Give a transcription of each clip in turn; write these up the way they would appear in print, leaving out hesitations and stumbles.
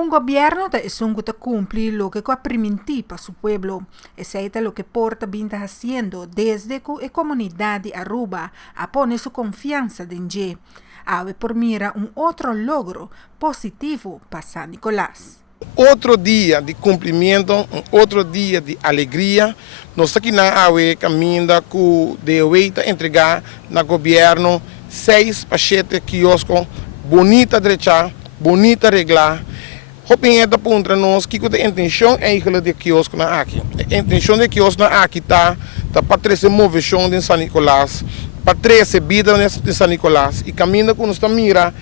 Un gobierno es un que cumple lo que prometió para su pueblo. Es lo que Porta vinta haciendo desde que la comunidad de Aruba pone su confianza en ella. Ave por mira un otro logro positivo para San Nicolás. Outro dia de cumprimento, outro dia de alegria. Nós aqui na AUE caminha com Deus entregar no governo 6 pachetes quiosco, bonita direita, bonita reglar. Hoping da pontra nós que a intenção eigenlijk de quiosco na aqui. A intenção de quiosco na aqui tá para trazer movimento de São Nicolás, para trazer vida de São Nicolás e caminha com nós mira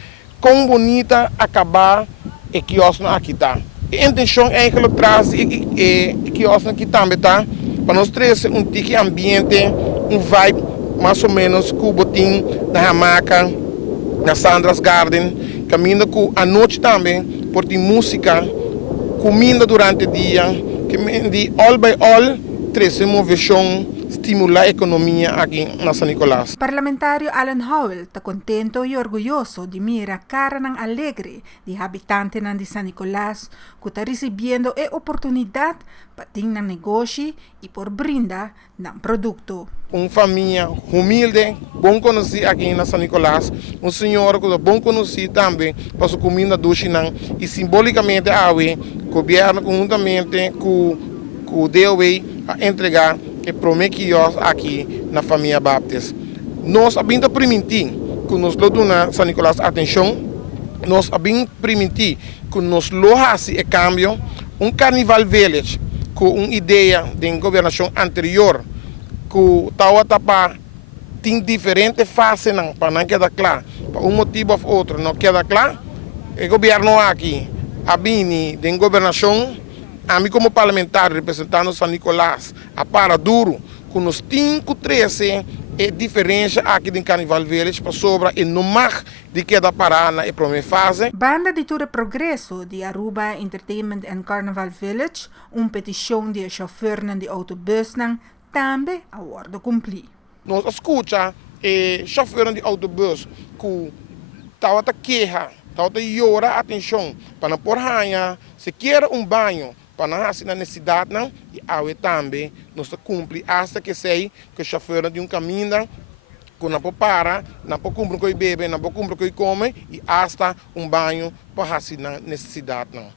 com bonita acabar e quiosco na aqui tá. A intenção eigenlijk traz e quiosco aqui também tá para nós trazer tique ambiente, vibe mais ou menos com o botim da hamaca, na Sandra's Garden, caminha com a noite também, por ter música, comida durante o dia, que de all by all, trazer movimento, estimular a economia aqui na São Nicolás. Parlamentario Alan Howell está contento y orgulloso de mirar cara ng alegre de habitantes de San Nicolás que está recibiendo la oportunidad para tener negocio y por brindar un producto. Uma família humilde, bom conhecido aqui na São Nicolás, um senhor que é bom conhecido também para sua comida doce e simbolicamente a governo conjuntamente com o DOE a entregar e prometer aqui na família Baptista. Nós abinda permitir que nós dona São Nicolás atenção, nós abinda permitir que nós lohase e cambio carnival village com uma ideia de governação anterior que estava tapa tem diferentes fases para não quedar claro, para motivo ou outro não queda claro. O governo aqui abini de governação a mim como parlamentar representando São Nicolás a para duro com os 5-13 e diferença aqui de Carnival Village para sobra e no mar de queda parar na primeira fase. Banda de Ture Progresso de Aruba Entertainment and Carnival Village, petição de chauffeur de autobus também a hora cumprir. Nós escuta e chauffeur de autobus que estava a queja, estava a chorar atenção para não por ranha, se quer banho para não fazer necessidade não e awe também nós cumpre hasta que sei que o chauffeur de caminho que não pode parar, não pode cumprir com o bebê, não pode cumprir com o come e hasta banho para fazer necessidade não.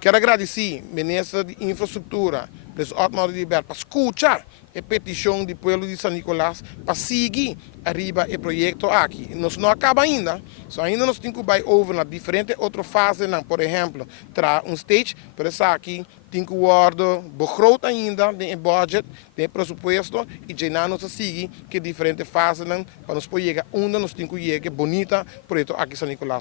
Quero agradecer ao ministro de Infraestrutura, presidente Otmar de Liberto, para escutar a petição do povo de São Nicolás para seguir arriba o projeto aqui. Nós não acaba ainda, só ainda nós temos que ir over na diferente outra fase, por exemplo, tra stage, por isso aqui tem que guardar begroot ainda, de budget, de presupuesto, e já nós seguir que diferente fase para nós poder chegar onde nós temos que chegar bonita projeto aqui em São Nicolás.